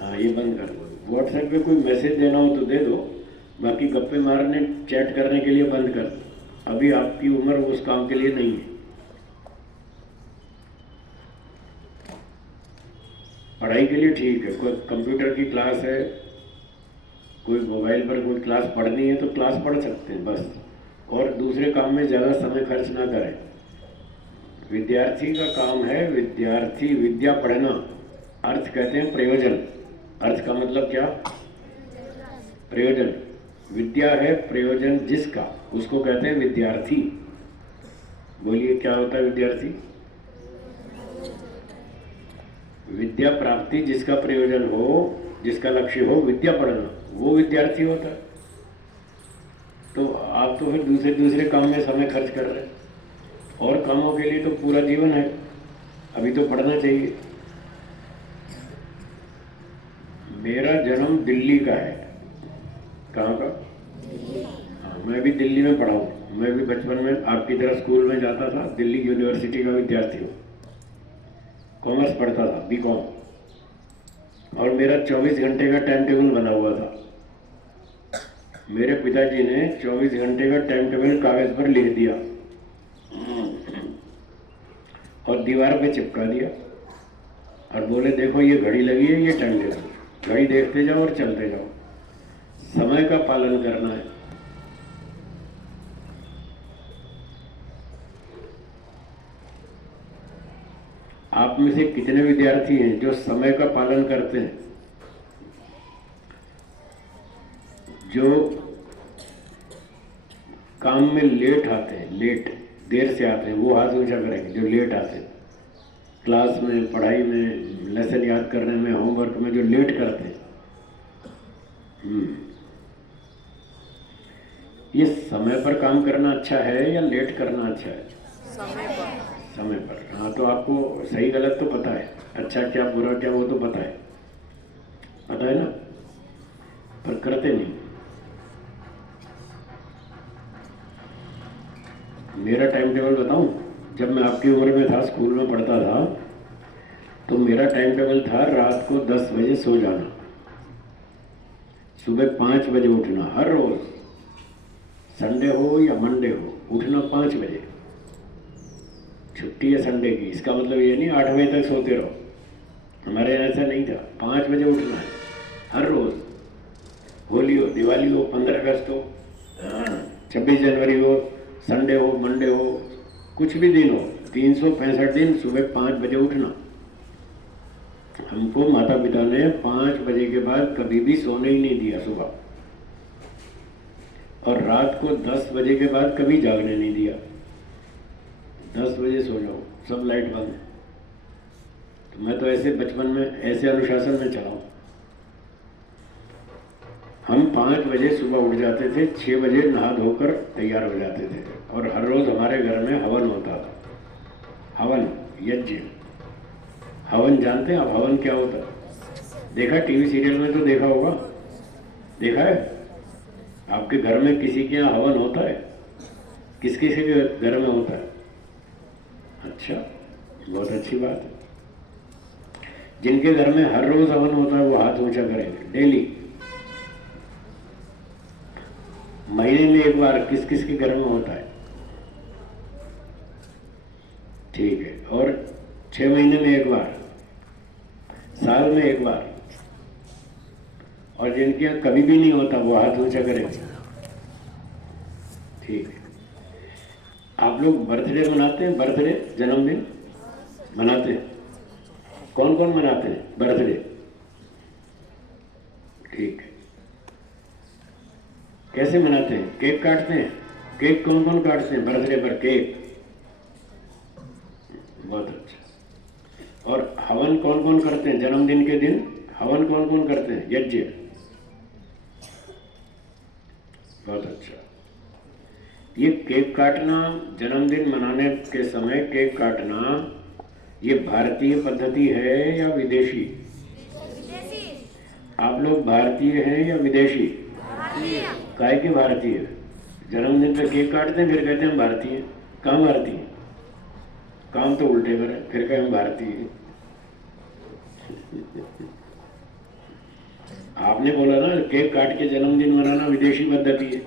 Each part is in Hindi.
हाँ ये बंद कर दो। व्हाट्सएप पे कोई मैसेज देना हो तो दे दो, बाकी गप्पे मारने चैट करने के लिए बंद कर दो। अभी आपकी उम्र उस काम के लिए नहीं है। पढ़ाई के लिए ठीक है, कोई कंप्यूटर की क्लास है, कोई मोबाइल पर कोई क्लास पढ़नी है तो क्लास पढ़ सकते हैं बस, और दूसरे काम में ज़्यादा समय खर्च ना करें। विद्यार्थी का काम है विद्यार्थी विद्या पढ़ना। अर्थ कहते हैं प्रयोजन। अर्थ का मतलब क्या? प्रयोजन। विद्या है प्रयोजन जिसका, उसको कहते हैं विद्यार्थी। बोलिए क्या होता है विद्यार्थी? विद्या प्राप्ति जिसका प्रयोजन हो, जिसका लक्ष्य हो विद्या पढ़ना, वो विद्यार्थी होता है। तो आप तो फिर दूसरे दूसरे काम में समय खर्च कर रहे हैं, और कामों के लिए तो पूरा जीवन है, अभी तो पढ़ना चाहिए। मेरा जन्म दिल्ली का है। कहाँ का? हाँ, मैं भी दिल्ली में पढ़ा हूँ। मैं भी बचपन में आपकी तरह स्कूल में जाता था, दिल्ली यूनिवर्सिटी का विद्यार्थी हूँ। कॉमर्स पढ़ता था, बीकॉम, और मेरा 24 घंटे का टाइम टेबल बना हुआ था। मेरे पिताजी ने 24 घंटे का टाइम टेबल कागज पर लिख दिया और दीवार पे चिपका दिया, और बोले देखो ये घड़ी लगी है, ये टाइम टेबल, घड़ी देखते जाओ और चलते जाओ। समय का पालन करना है। आप में से कितने विद्यार्थी हैं जो समय का पालन करते हैं? जो काम में लेट आते हैं, लेट देर से आते हैं, वो हाथ ऊंचा करेंगे। जो लेट आते हैं क्लास में, पढ़ाई में, लेसन याद करने में, होमवर्क में, जो लेट करते हैं। ये समय पर काम करना अच्छा है या लेट करना अच्छा है? समय पर। समय पर। हाँ, तो आपको सही गलत तो पता है, अच्छा क्या बुरा क्या वो तो पता है ना, पर करते नहीं। मेरा टाइम टेबल बताऊं? जब मैं आपकी उम्र में था, स्कूल में पढ़ता था, तो मेरा टाइम टेबल था रात को 10 बजे सो जाना, सुबह 5 बजे उठना। हर रोज, संडे हो या मंडे हो, उठना 5 बजे। छुट्टी है संडे की, इसका मतलब ये नहीं 8 बजे तक सोते रहो। हमारे यहाँ ऐसा नहीं था, 5 बजे उठना है हर रोज। होली हो, दिवाली हो, 15 अगस्त हो, 26 जनवरी हो, संडे हो, मंडे हो, कुछ भी दिन हो, 365 दिन सुबह 5 बजे उठना। हमको माता पिता ने 5 बजे के बाद कभी भी सोने ही नहीं दिया सुबह, और रात को 10 बजे के बाद कभी जागने नहीं दिया। 10 बजे सो जाओ, सब लाइट बंद। तो मैं तो ऐसे बचपन में ऐसे अनुशासन में चला हूँ। हम 5 बजे सुबह उठ जाते थे, 6 बजे नहा धोकर तैयार हो जाते थे, और हर रोज हमारे घर में हवन होता था। हवन, यज्ञ। हवन जानते हैं आप? हवन क्या होता है? देखा टीवी सीरियल में तो देखा होगा, देखा है? आपके घर में किसी के यहाँ हवन होता है? किस किसी के घर में होता है? अच्छा, बहुत अच्छी बात है। जिनके घर में हर रोज हवन होता है वो हाथ ऊंचा करेंगे। डेली, महीने में एक बार किस किस के घर में होता है? ठीक है। और 6 महीने में एक बार, साल में एक बार, और जिनके यहाँ कभी भी नहीं होता वो हाथ ऊंचा करेंगे। ठीक है। आप लोग बर्थडे मनाते हैं? बर्थडे, जन्मदिन मनाते हैं? कौन कौन मनाते हैं बर्थडे? ठीक है। कैसे मनाते हैं? केक काटते हैं? केक कौन कौन काटते हैं बर्थडे पर? केक, बहुत अच्छा। और हवन कौन कौन करते हैं जन्मदिन के दिन? हवन कौन कौन करते हैं? यज्ञ, बहुत अच्छा। ये केक काटना, जन्मदिन मनाने के समय केक काटना, ये भारतीय पद्धति है या विदेशी? आप लोग भारतीय हैं या विदेशी? काहे के भारतीय? जन्मदिन पे केक काटते हैं फिर कहते हैं हम भारतीय। कहाँ भारतीय? काम तो उल्टे करें, फिर कहें हम भारतीय। आपने बोला ना केक काट के जन्मदिन मनाना विदेशी पद्धति है,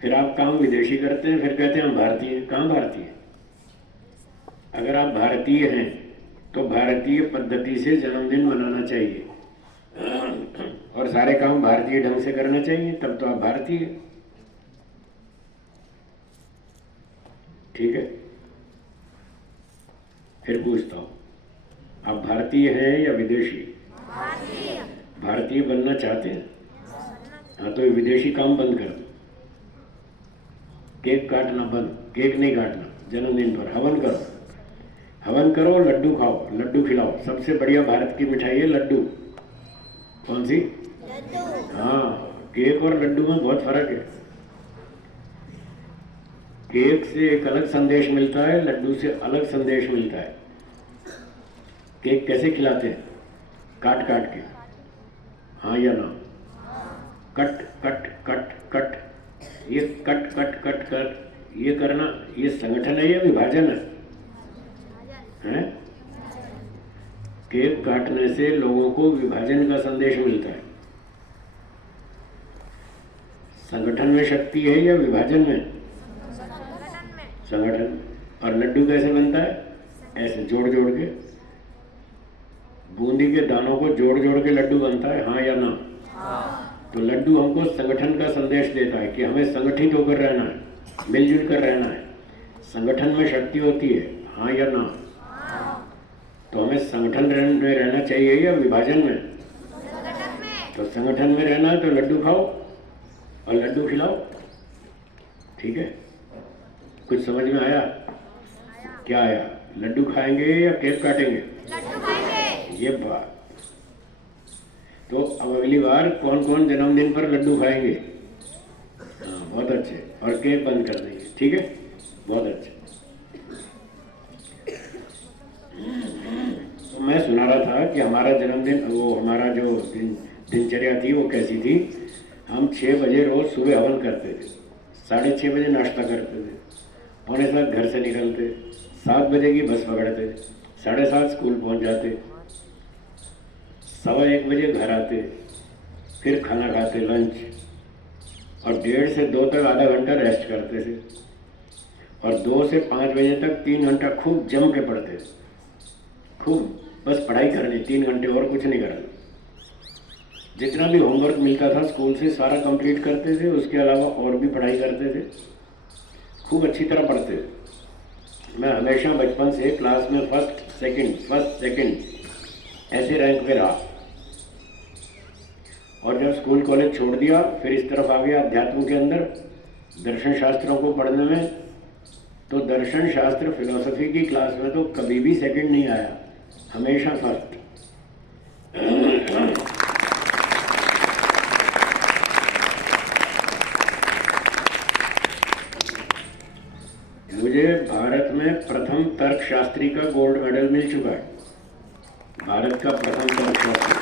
फिर आप काम विदेशी करते हैं, फिर कहते हैं हम भारतीय। कहाँ भारतीय? अगर आप भारतीय हैं तो भारतीय पद्धति से जन्मदिन मनाना चाहिए और सारे काम भारतीय ढंग से करना चाहिए, तब तो आप भारतीय। ठीक है, फिर पूछता हूं, आप भारतीय हैं या विदेशी? भारतीय बनना चाहते हैं? हाँ, तो विदेशी काम बंद कर दो। केक काटना बंद, केक नहीं काटना। जन्मदिन पर हवन करो, हवन करो, लड्डू खाओ, लड्डू खिलाओ। सबसे बढ़िया भारत की मिठाई है लड्डू। कौन सी? हाँ, केक और लड्डू में बहुत फर्क है। केक से एक अलग संदेश मिलता है, लड्डू से अलग संदेश मिलता है। केक कैसे खिलाते हैं? काट काट के, हाँ या ना? कट कट कट कट, ये कट कट कट कट ये करना, ये संगठन है या विभाजन है? हैं? केक काटने से लोगों को विभाजन का संदेश मिलता है। संगठन में शक्ति है या विभाजन में? संगठन। और लड्डू कैसे बनता है? ऐसे जोड़ जोड़ के, बूंदी के दानों को जोड़ जोड़ के लड्डू बनता है, हाँ या ना? तो लड्डू हमको संगठन का संदेश देता है कि हमें संगठित होकर रहना है, मिलजुल कर रहना है। संगठन में शक्ति होती है, हाँ या ना? तो हमें संगठन में रहना चाहिए या विभाजन में? तो संगठन में रहना है तो लड्डू खाओ और लड्डू खिलाओ। ठीक है, कुछ समझ में आया? क्या आया? लड्डू खाएंगे या केक काटेंगे? लड्डू खाएंगे। ये बात। तो अब अगली बार कौन कौन जन्मदिन पर लड्डू खाएंगे? हाँ, बहुत अच्छे। और केक बंद कर देंगे। ठीक है, बहुत अच्छे। तो मैं सुना रहा था कि हमारा जन्मदिन, वो हमारा जो दिनचर्या थी वो कैसी थी। हम 6 बजे रोज सुबह हवन करते थे, 6:30 बजे नाश्ता करते थे, 6:45 घर से निकलते, 7 बजे की बस पकड़ते, 7:30 स्कूल पहुंच जाते, 1:15 बजे घर आते, फिर खाना खाते लंच, और 1:30 से 2 तक आधा घंटा रेस्ट करते थे, और 2 से 5 बजे तक 3 घंटा खूब जम के पढ़ते थे। खूब बस पढ़ाई करनी, 3 घंटे और कुछ नहीं करना। जितना भी होमवर्क मिलता था स्कूल से सारा कंप्लीट करते थे, उसके अलावा और भी पढ़ाई करते थे, खूब अच्छी तरह पढ़ते थे। मैं हमेशा बचपन से क्लास में फर्स्ट सेकंड ऐसे रैंक पे रहा। और जब स्कूल कॉलेज छोड़ दिया, फिर इस तरफ आ गया अध्यात्म के अंदर, दर्शन शास्त्रों को पढ़ने में। तो दर्शन शास्त्र फिलोसफी की क्लास में तो कभी भी सेकंड नहीं आया, हमेशा फर्स्ट। मुझे भारत में प्रथम तर्कशास्त्री का गोल्ड मेडल मिल चुका है। भारत का प्रथम तर्कशास्त्री।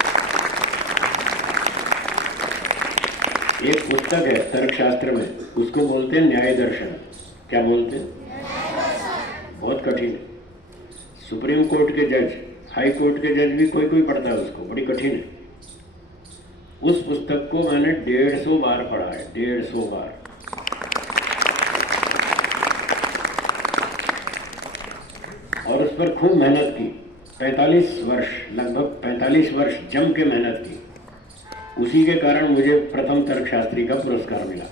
एक पुस्तक है तर्कशास्त्र में, उसको बोलते हैं न्याय दर्शन। क्या बोलते हैं? बहुत कठिन है। सुप्रीम कोर्ट के जज, हाई कोर्ट के जज भी कोई कोई पढ़ता है उसको, बड़ी कठिन है। उस पुस्तक को मैंने 150 बार पढ़ा है, 150 बार। और उस पर खूब मेहनत की, 45 वर्ष, लगभग 45 वर्ष जम के मेहनत की। उसी के कारण मुझे प्रथम तर्कशास्त्री का पुरस्कार मिला।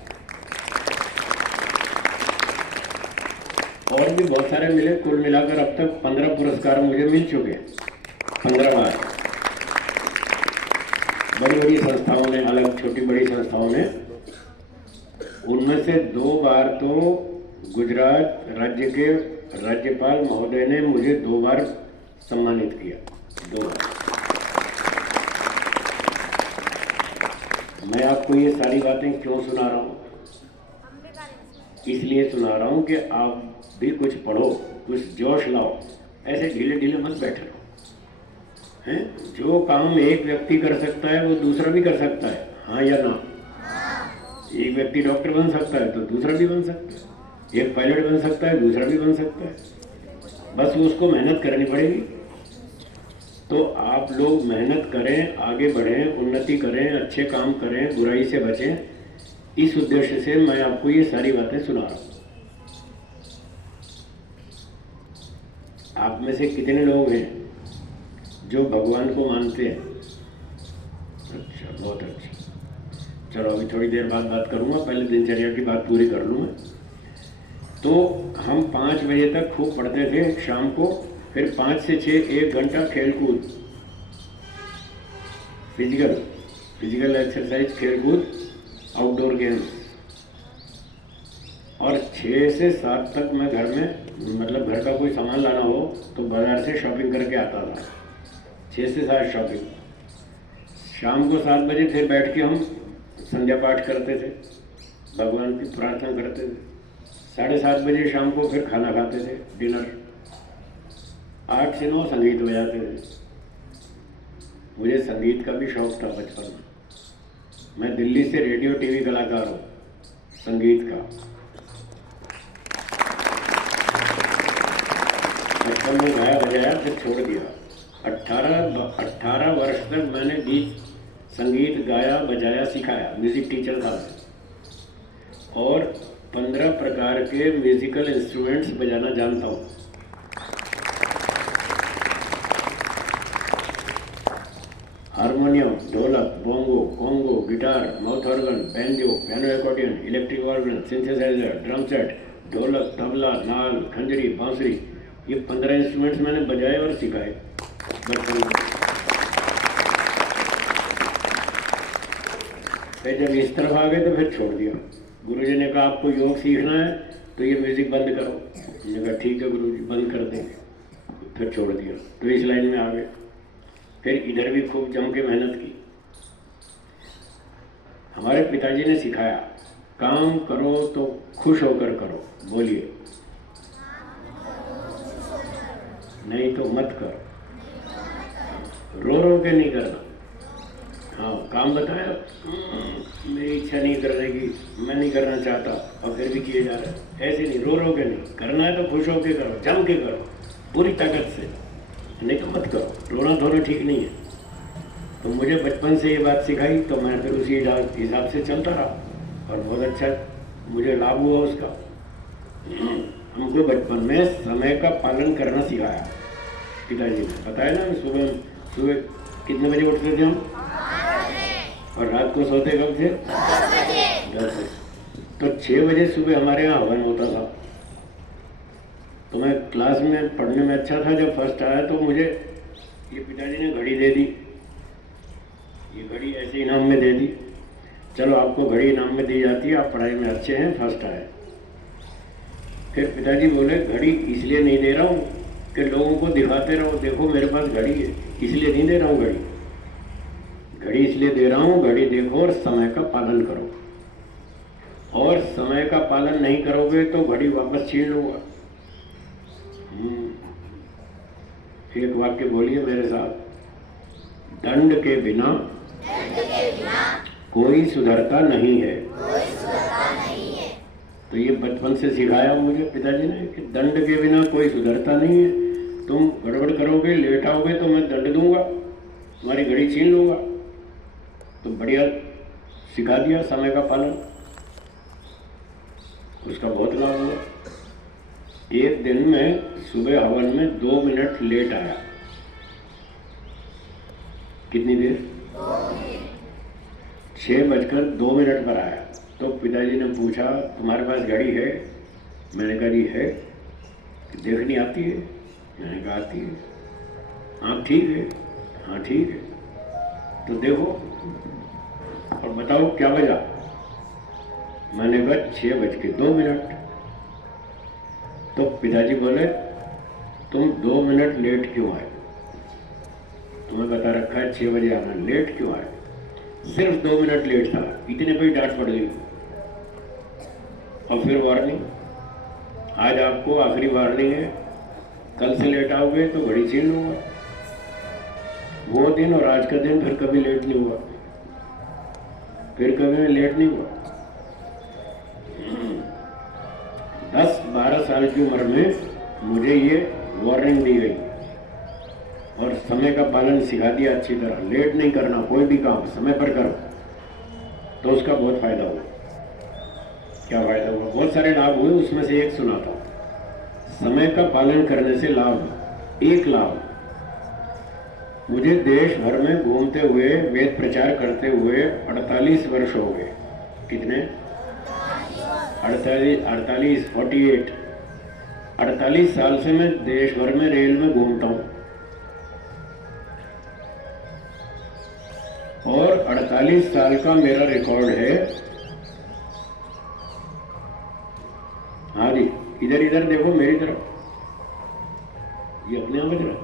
और भी बहुत सारे मिले, कुल मिलाकर अब तक 15 पुरस्कार मुझे मिल चुके हैं, 15 बार। बड़ी बड़ी संस्थाओं ने, अलग छोटी बड़ी संस्थाओं ने, उनमें से 2 बार तो गुजरात राज्य के राज्यपाल महोदय ने मुझे 2 बार सम्मानित किया, 2 बार। मैं आपको ये सारी बातें क्यों सुना रहा हूँ? इसलिए सुना रहा हूँ कि आप भी कुछ पढ़ो, कुछ जोश लाओ, ऐसे ढीले ढीले मत बैठे रहो। हैं? जो काम एक व्यक्ति कर सकता है वो दूसरा भी कर सकता है, हाँ या ना? एक व्यक्ति डॉक्टर बन सकता है तो दूसरा भी बन सकता है, एक पायलट बन सकता है दूसरा भी बन सकता है। बस उसको मेहनत करनी पड़ेगी। तो आप लोग मेहनत करें, आगे बढ़ें, उन्नति करें, अच्छे काम करें, बुराई से बचें। इस उद्देश्य से मैं आपको ये सारी बातें सुना रहा हूँ। आप में से कितने लोग हैं जो भगवान को मानते हैं? अच्छा, बहुत अच्छा। चलो अभी थोड़ी देर बाद बात करूँगा, पहले दिनचर्या की बात पूरी कर लूँ मैं। तो हम 5 बजे तक खूब पढ़ते थे शाम को, फिर 5 से 6 1 घंटा खेल कूद, फिजिकल एक्सरसाइज, खेल कूद, आउटडोर गेम्स। और 6 से 7 तक मैं घर में, मतलब घर का कोई सामान लाना हो तो बाज़ार से शॉपिंग करके आता था। 6 से 7 शॉपिंग। शाम को 7 बजे फिर बैठ के हम संध्या पाठ करते थे, भगवान की प्रार्थना करते थे। 7:30 बजे शाम को फिर खाना खाते थे, डिनर। 8 से 9 संगीत बजाते थे। मुझे संगीत का भी शौक था बचपन में। मैं दिल्ली से रेडियो टीवी कलाकार हूँ संगीत का। बचपन में गाया बजाया, फिर छोड़ दिया। 18 वर्ष तक मैंने गीत संगीत गाया बजाया सिखाया, म्यूजिक टीचर था मैं। और 15 प्रकार के म्यूजिकल इंस्ट्रूमेंट्स बजाना जानता हूँ। Harmonium, dholak, bongo, conga, guitar, mouth organ, banjo, piano accordion, electric organ, synthesizer, drum set, dholak, tabla, नाल, खंजरी, बांसुरी, ये 15 इंस्ट्रूमेंट्स मैंने बजाए और सिखाए बचपन में। फिर जब इस तरफ आ गए तो फिर छोड़ दिया। गुरुजी ने कहा आपको योग सीखना है तो ये म्यूजिक बंद करो। मैंने कहा ठीक है गुरुजी, बंद कर देंगे। फिर छोड़ दिया, तो इस लाइन में आ गए। फिर इधर भी खूब जम के मेहनत की। हमारे पिताजी ने सिखाया, काम करो तो खुश होकर करो। बोलिए, नहीं तो मत करो। रो रो के नहीं करना। हाँ, काम बताया, मेरी इच्छा नहीं करने की, मैं नहीं करना चाहता, और फिर भी किए जा रहे हैं। ऐसे नहीं, रो रो के नहीं करना है तो खुश होके करो, जम के करो, पूरी ताकत से, नहीं तो मत करो। रोना धोना ठीक नहीं है। तो मुझे बचपन से ये बात सिखाई, तो मैं फिर उसी हिसाब से चलता रहा और बहुत अच्छा मुझे लाभ हुआ उसका। हमको बचपन में समय का पालन करना सिखाया पिताजी ने। बताया ना, सुबह कितने बजे उठते थे हम, और रात को सोते कब थे? 10 बजे। तो 6 बजे सुबह हमारे यहाँ हवन होता था। तो मैं क्लास में पढ़ने में अच्छा था। जब फर्स्ट आया तो मुझे ये पिताजी ने घड़ी दे दी। ये घड़ी ऐसे इनाम में दे दी, चलो आपको घड़ी इनाम में दी जाती है, आप पढ़ाई में अच्छे हैं, फर्स्ट आए। फिर पिताजी बोले घड़ी इसलिए नहीं दे रहा हूँ कि लोगों को दिखाते रहो, देखो मेरे पास घड़ी है, इसलिए नहीं दे रहा हूँ घड़ी। घड़ी इसलिए दे रहा हूँ, घड़ी देखो और समय का पालन करो। और समय का पालन नहीं करोगे तो घड़ी वापस छीन लूँगा। एक वाक्य बोलिए मेरे साथ, दंड के बिना कोई सुधरता नहीं है। तो ये बचपन से सिखाया मुझे पिताजी ने कि दंड के बिना कोई सुधरता नहीं है। तुम गड़बड़ करोगे, लेट आओगे तो मैं दंड दूंगा, तुम्हारी घड़ी छीन लूंगा। तो बढ़िया सिखा दिया समय का पालन, उसका बहुत लाभ हुआ। एक दिन में सुबह हवन में 2 मिनट लेट आया। कितनी देर? 6:02 पर आया। तो पिताजी ने पूछा तुम्हारे पास घड़ी है? मैंने कहा जी है। देखनी आती है? मैंने कहा आती है। हाँ ठीक है, हाँ ठीक है। तो देखो और बताओ क्या बजा? मैंने कहा 6:02। तो पिताजी बोले तुम 2 मिनट लेट क्यों आए? तुम्हें बता रखा है 6 बजे आना, लेट क्यों आए? सिर्फ 2 मिनट लेट था, इतने पे डांट पड़ गई। और फिर वार्निंग, आज आपको आखिरी वार्निंग है, कल से लेट आओगे तो घड़ी छीन लूंगा। वो दिन और आज का दिन फिर कभी लेट नहीं हुआ, फिर कभी मैं लेट नहीं हुआ। 10-12 साल की उम्र में मुझे ये वार्निंग दी गई, और समय का पालन सिखा दिया अच्छी तरह, लेट नहीं करना, कोई भी काम समय पर करो, तो उसका बहुत फायदा हुआ। क्या फायदा हुआ? बहुत सारे लाभ हुए, उसमें से एक सुनाता हूँ। समय का पालन करने से लाभ, एक लाभ, मुझे देश भर में घूमते हुए वेद प्रचार करते हुए 48 वर्ष हो गए। कितने? 48 48 साल से मैं देश भर में रेल में घूमता हूं, और 48 साल का मेरा रिकॉर्ड है। हाँ जी, इधर इधर देखो मेरी तरफ, ये अपने यहाँ बज रहा,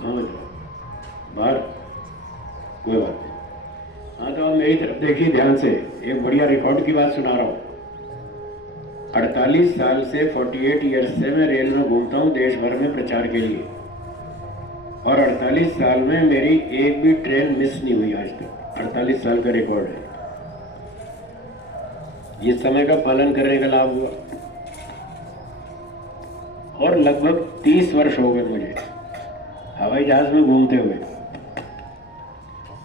कहाँ बज रहा? बाहर, कोई बात नहीं। हाँ, तो आप मेरी तरफ देखिए ध्यान से, एक बढ़िया रिकॉर्ड की बात सुना रहा हूँ। 48 साल से 48 ईयर्स से मैं रेल में घूमता हूँ देश भर में प्रचार के लिए, और 48 साल में मेरी एक भी ट्रेन मिस नहीं हुई आज तक। 48 साल का रिकॉर्ड है। ये समय का पालन करने का लाभ हुआ। और लगभग 30 वर्ष हो गए मुझे हवाई जहाज में घूमते हुए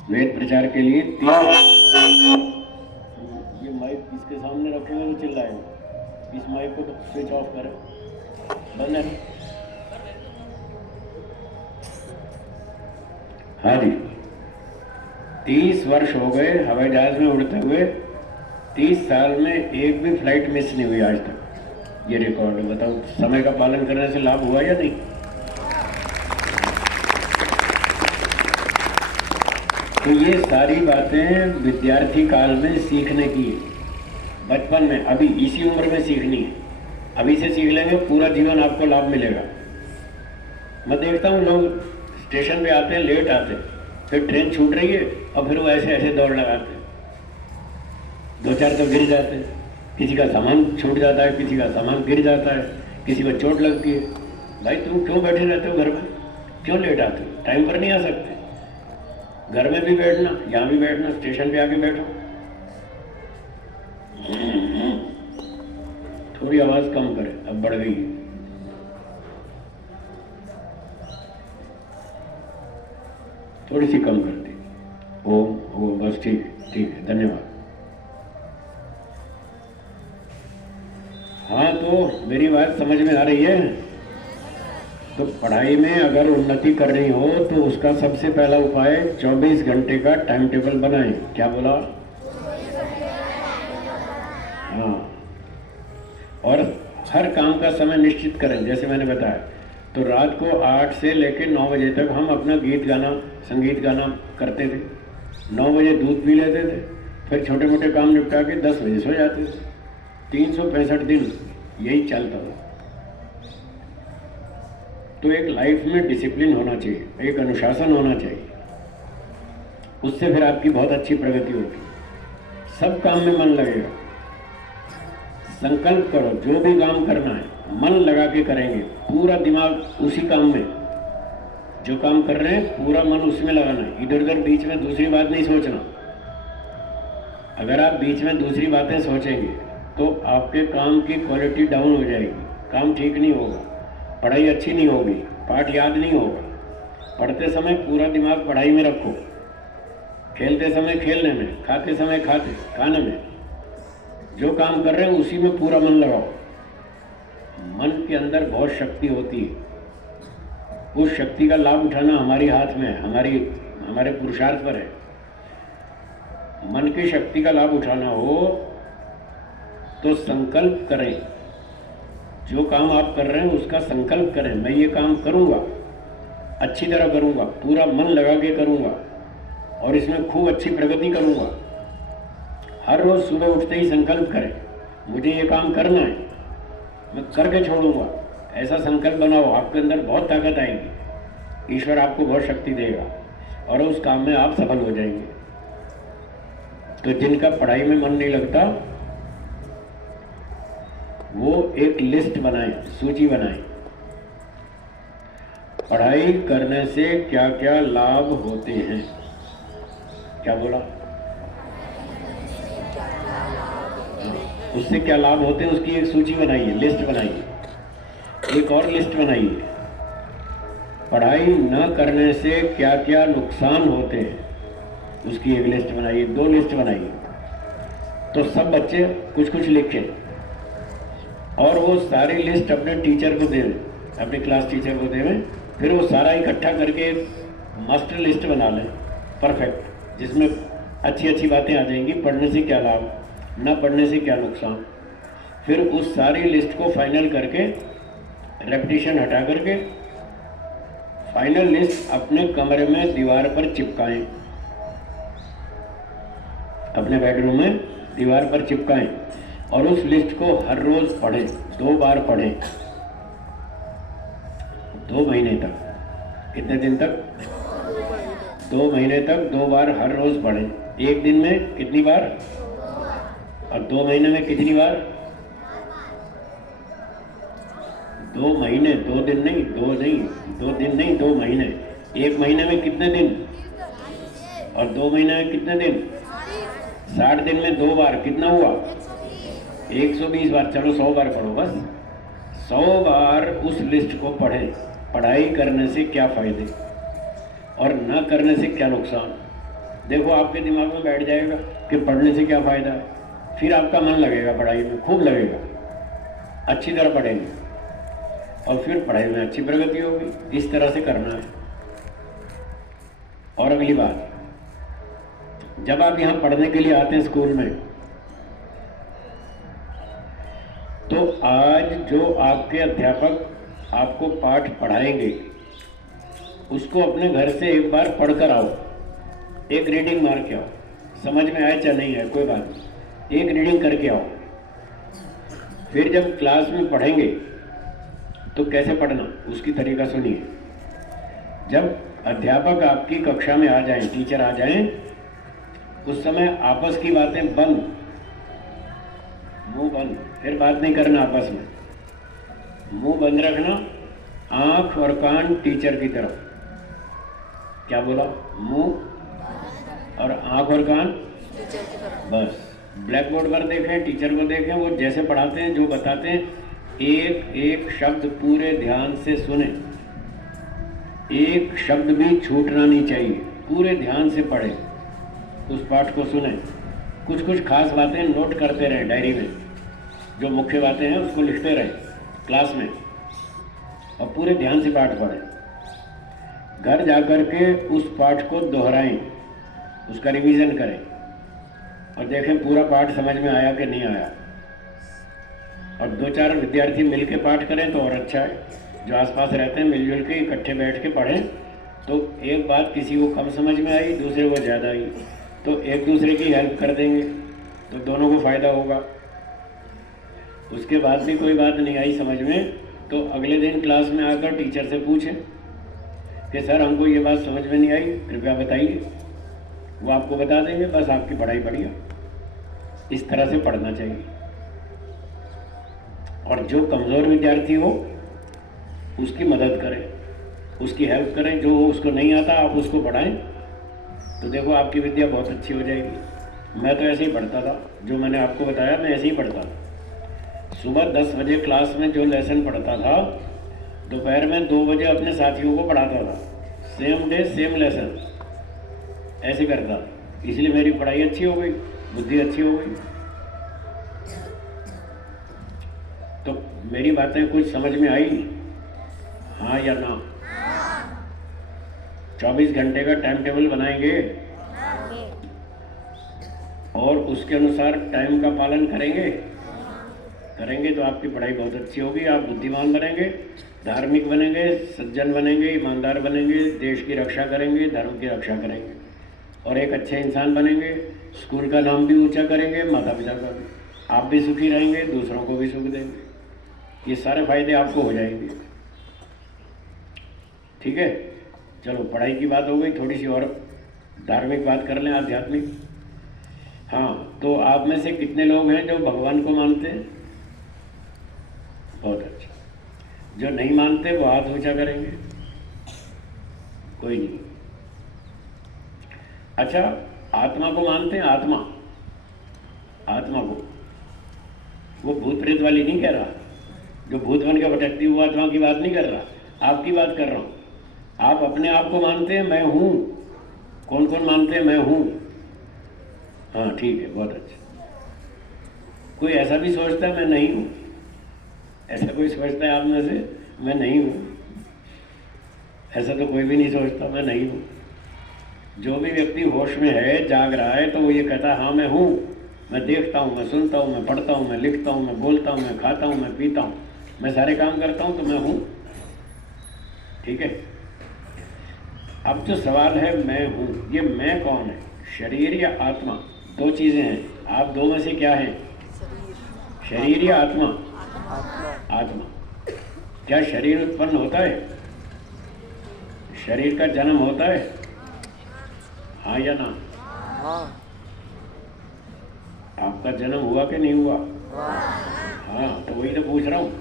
वेद प्रचार के लिए। ये माइक इसके सामने रखोगे तो चिल्लाएगा। इस माइक को स्विच ऑफ करें, बंद है। हाँ जी, 30 वर्ष हो गए हवाई जहाज में उड़ते हुए, 30 साल में एक भी फ्लाइट मिस नहीं हुई आज तक। ये रिकॉर्ड है। बताओ, समय का पालन करने से लाभ हुआ या नहीं? तो ये सारी बातें विद्यार्थी काल में सीखने की है, बचपन में, अभी इसी उम्र में सीखनी है। अभी से सीख लेंगे, पूरा जीवन आपको लाभ मिलेगा। मैं देखता हूँ लोग स्टेशन पे आते हैं, लेट आते हैं, फिर ट्रेन छूट रही है और फिर वो ऐसे ऐसे दौड़ लगाते हैं, 2-4 तो गिर जाते हैं, किसी का सामान छूट जाता है, किसी का सामान गिर जाता है, किसी को चोट लगती है। भाई तुम क्यों बैठे रहते हो घर में? क्यों लेट आते हो? टाइम पर नहीं आ सकते? घर में भी बैठना, यहाँ भी बैठना, स्टेशन पे आके बैठो। थोड़ी आवाज कम करें, अब बढ़ गई है। थोड़ी सी कम कर दी। ओम, बस ठीक है, धन्यवाद। हाँ, तो मेरी बात समझ में आ रही है? तो पढ़ाई में अगर उन्नति कर रही हो तो उसका सबसे पहला उपाय 24 घंटे का टाइम टेबल बनाएं। क्या बोला? हाँ, और हर काम का समय निश्चित करें। जैसे मैंने बताया, तो रात को 8 से लेकर 9 बजे तक हम अपना गीत गाना, संगीत गाना करते थे। 9 बजे दूध पी लेते थे, फिर छोटे मोटे काम निपटा के 10 बजे सो जाते थे। 365 दिन यही चलता था। तो एक लाइफ में डिसिप्लिन होना चाहिए, एक अनुशासन होना चाहिए, उससे फिर आपकी बहुत अच्छी प्रगति होगी। सब काम में मन लगेगा। संकल्प करो, जो भी काम करना है मन लगा के करेंगे, पूरा दिमाग उसी काम में, जो काम कर रहे हैं पूरा मन उसमें लगाना है। इधर उधर बीच में दूसरी बात नहीं सोचना। अगर आप बीच में दूसरी बातें सोचेंगे तो आपके काम की क्वालिटी डाउन हो जाएगी, काम ठीक नहीं होगा, पढ़ाई अच्छी नहीं होगी, पाठ याद नहीं होगा। पढ़ते समय पूरा दिमाग पढ़ाई में रखो, खेलते समय खेलने में, खाते समय खाने में, जो काम कर रहे हैं उसी में पूरा मन लगाओ। मन के अंदर बहुत शक्ति होती है, उस शक्ति का लाभ उठाना हमारे हाथ में है, हमारे पुरुषार्थ पर है। मन की शक्ति का लाभ उठाना हो तो संकल्प करें। जो काम आप कर रहे हैं उसका संकल्प करें, मैं ये काम करूंगा, अच्छी तरह करूंगा, पूरा मन लगा के करूंगा और इसमें खूब अच्छी प्रगति करूंगा। हर रोज सुबह उठते ही संकल्प करें, मुझे ये काम करना है, मैं करके छोड़ूंगा। ऐसा संकल्प बनाओ, आपके अंदर बहुत ताकत आएगी, ईश्वर आपको बहुत शक्ति देगा और उस काम में आप सफल हो जाएंगे। तो जिनका पढ़ाई में मन नहीं लगता वो एक लिस्ट बनाएं, सूची बनाएं, पढ़ाई करने से क्या क्या लाभ होते हैं। क्या बोला? उससे क्या लाभ होते हैं उसकी एक सूची बनाइए, लिस्ट बनाइए। एक और लिस्ट बनाइए, पढ़ाई न करने से क्या क्या नुकसान होते हैं उसकी एक लिस्ट बनाइए, 2 लिस्ट बनाइए। तो सब बच्चे कुछ कुछ लिखें और वो सारी लिस्ट अपने टीचर को दें, अपने क्लास टीचर को दें। फिर वो सारा इकट्ठा करके मास्टर लिस्ट बना लें परफेक्ट, जिसमें अच्छी अच्छी बातें आ जाएंगी, पढ़ने से क्या लाभ, न पढ़ने से क्या नुकसान। फिर उस सारी लिस्ट को फाइनल करके, रेपिटेशन हटा करके फाइनल लिस्ट अपने कमरे में दीवार पर चिपकाएं, अपने बेडरूम में दीवार पर चिपकाएं और उस लिस्ट को हर रोज पढ़ें, 2 बार पढ़ें, 2 महीने तक। कितने दिन तक? 2 महीने तक 2 बार हर रोज पढ़ें। एक दिन में कितनी बार और 2 महीने में कितनी बार? 2 महीने, 2 दिन नहीं, 2 दिन नहीं, 2 महीने। 1 महीने में कितने दिन और 2 महीने में कितने दिन? 60 दिन में 2 बार, कितना हुआ? 120 बार। चलो 100 बार पढ़ो, बस 100 बार उस लिस्ट को पढ़ें। पढ़ाई करने से क्या फायदे और न करने से क्या नुकसान। देखो आपके दिमाग में बैठ जाएगा कि पढ़ने से क्या फ़ायदा है, फिर आपका मन लगेगा पढ़ाई में, खूब लगेगा, अच्छी तरह पढ़ेंगे और फिर पढ़ाई में अच्छी प्रगति होगी। इस तरह से करना है। और अगली बात, जब आप यहाँ पढ़ने के लिए आते हैं स्कूल में, तो आज जो आपके अध्यापक आपको पाठ पढ़ाएंगे उसको अपने घर से एक बार पढ़कर आओ, एक रीडिंग मार के आओ, समझ में आए चाहे नहीं आए कोई बात नहीं, एक रीडिंग करके आओ। फिर जब क्लास में पढ़ेंगे तो कैसे पढ़ना उसकी तरीका सुनिए। जब अध्यापक आपकी कक्षा में आ जाएं, टीचर आ जाएं, उस समय आपस की बातें बंद, मुंह बंद, फिर बात नहीं करना आपस में, मुंह बंद रखना, आंख और कान टीचर की तरफ। क्या बोला? मुंह और आंख और कान बस। ब्लैक बोर्ड पर देखें, टीचर को देखें, वो जैसे पढ़ाते हैं, जो बताते हैं, एक एक शब्द पूरे ध्यान से सुने, एक शब्द भी छूटना नहीं चाहिए, पूरे ध्यान से पढ़े, उस पाठ को सुने। कुछ कुछ खास बातें नोट करते रहें डायरी में, जो मुख्य बातें हैं उसको लिखते रहें क्लास में और पूरे ध्यान से पाठ पढ़ें। घर जाकर के उस पाठ को दोहराएं, उसका रिवीजन करें और देखें पूरा पाठ समझ में आया कि नहीं आया। और 2-4 विद्यार्थी मिलके पाठ करें तो और अच्छा है। जो आसपास रहते हैं मिलजुल के इकट्ठे बैठ के पढ़ें, तो एक बात किसी को कम समझ में आई, दूसरे को ज़्यादा आई, तो एक दूसरे की हेल्प कर देंगे तो दोनों को फ़ायदा होगा। उसके बाद भी कोई बात नहीं आई समझ में, तो अगले दिन क्लास में आकर टीचर से पूछें कि सर हमको ये बात समझ में नहीं आई, कृपया बताइए। वो आपको बता देंगे, बस आपकी पढ़ाई बढ़िया। इस तरह से पढ़ना चाहिए। और जो कमज़ोर विद्यार्थी हो उसकी मदद करें, उसकी हेल्प करें। जो उसको नहीं आता आप उसको पढ़ाएं, तो देखो आपकी विद्या बहुत अच्छी हो जाएगी। मैं तो ऐसे ही पढ़ता था, जो मैंने आपको बताया मैं ऐसे ही पढ़ता था। सुबह 10 बजे क्लास में जो लेसन पढ़ता था, दोपहर में 2 बजे अपने साथियों को पढ़ाता था। सेम डे सेम लेसन, ऐसे करता था। इसलिए मेरी पढ़ाई अच्छी हो गई, बुद्धि अच्छी हो गई। तो मेरी बातें कुछ समझ में आई, हाँ या ना? 24 घंटे का टाइम टेबल बनाएंगे और उसके अनुसार टाइम का पालन करेंगे तो आपकी पढ़ाई बहुत अच्छी होगी। आप बुद्धिमान बनेंगे, धार्मिक बनेंगे, सज्जन बनेंगे, ईमानदार बनेंगे, देश की रक्षा करेंगे, धर्म की रक्षा करेंगे और एक अच्छे इंसान बनेंगे। स्कूल का नाम भी ऊंचा करेंगे, माता पिता का भी। आप भी सुखी रहेंगे, दूसरों को भी सुख देंगे। ये सारे फायदे आपको हो जाएंगे। ठीक है, चलो पढ़ाई की बात हो गई, थोड़ी सी और धार्मिक बात कर लें, आध्यात्मिक। हाँ, तो आप में से कितने लोग हैं जो भगवान को मानते हैं? बहुत अच्छा। जो नहीं मानते वो हाथ ऊंचा करेंगे। कोई नहीं। अच्छा, आत्मा को मानते हैं? आत्मा को, वो भूत प्रेत वाली नहीं कह रहा, जो भूत बन के भटकती हुआ आत्मा की बात नहीं कर रहा, आपकी बात कर रहा हूँ। आप अपने आप को मानते हैं मैं हूं? कौन कौन मानते हैं मैं हूं? हाँ ठीक है, बहुत अच्छा। कोई ऐसा भी सोचता है मैं नहीं हूं? ऐसा कोई सोचता है आप में से मैं नहीं हूं? ऐसा तो कोई भी नहीं सोचता मैं नहीं हूं। जो भी व्यक्ति होश में है, जाग रहा है, तो वो ये कहता है हाँ मैं हूं, मैं देखता हूं, मैं सुनता हूं, मैं पढ़ता हूं, मैं लिखता हूं, मैं बोलता हूं, मैं खाता हूं, मैं पीता हूं, मैं सारे काम करता हूं, तो मैं हूं। ठीक है। अब जो सवाल है मैं हूं, ये मैं कौन है? शरीर या आत्मा? दो चीजें हैं, आप दो में से क्या हैं? शरीर या आत्मा? आत्मा। क्या शरीर उत्पन्न होता है? शरीर का जन्म होता है? हाँ या ना? हाँ। आपका जन्म हुआ कि नहीं हुआ? हाँ, तो वही तो पूछ रहा हूँ।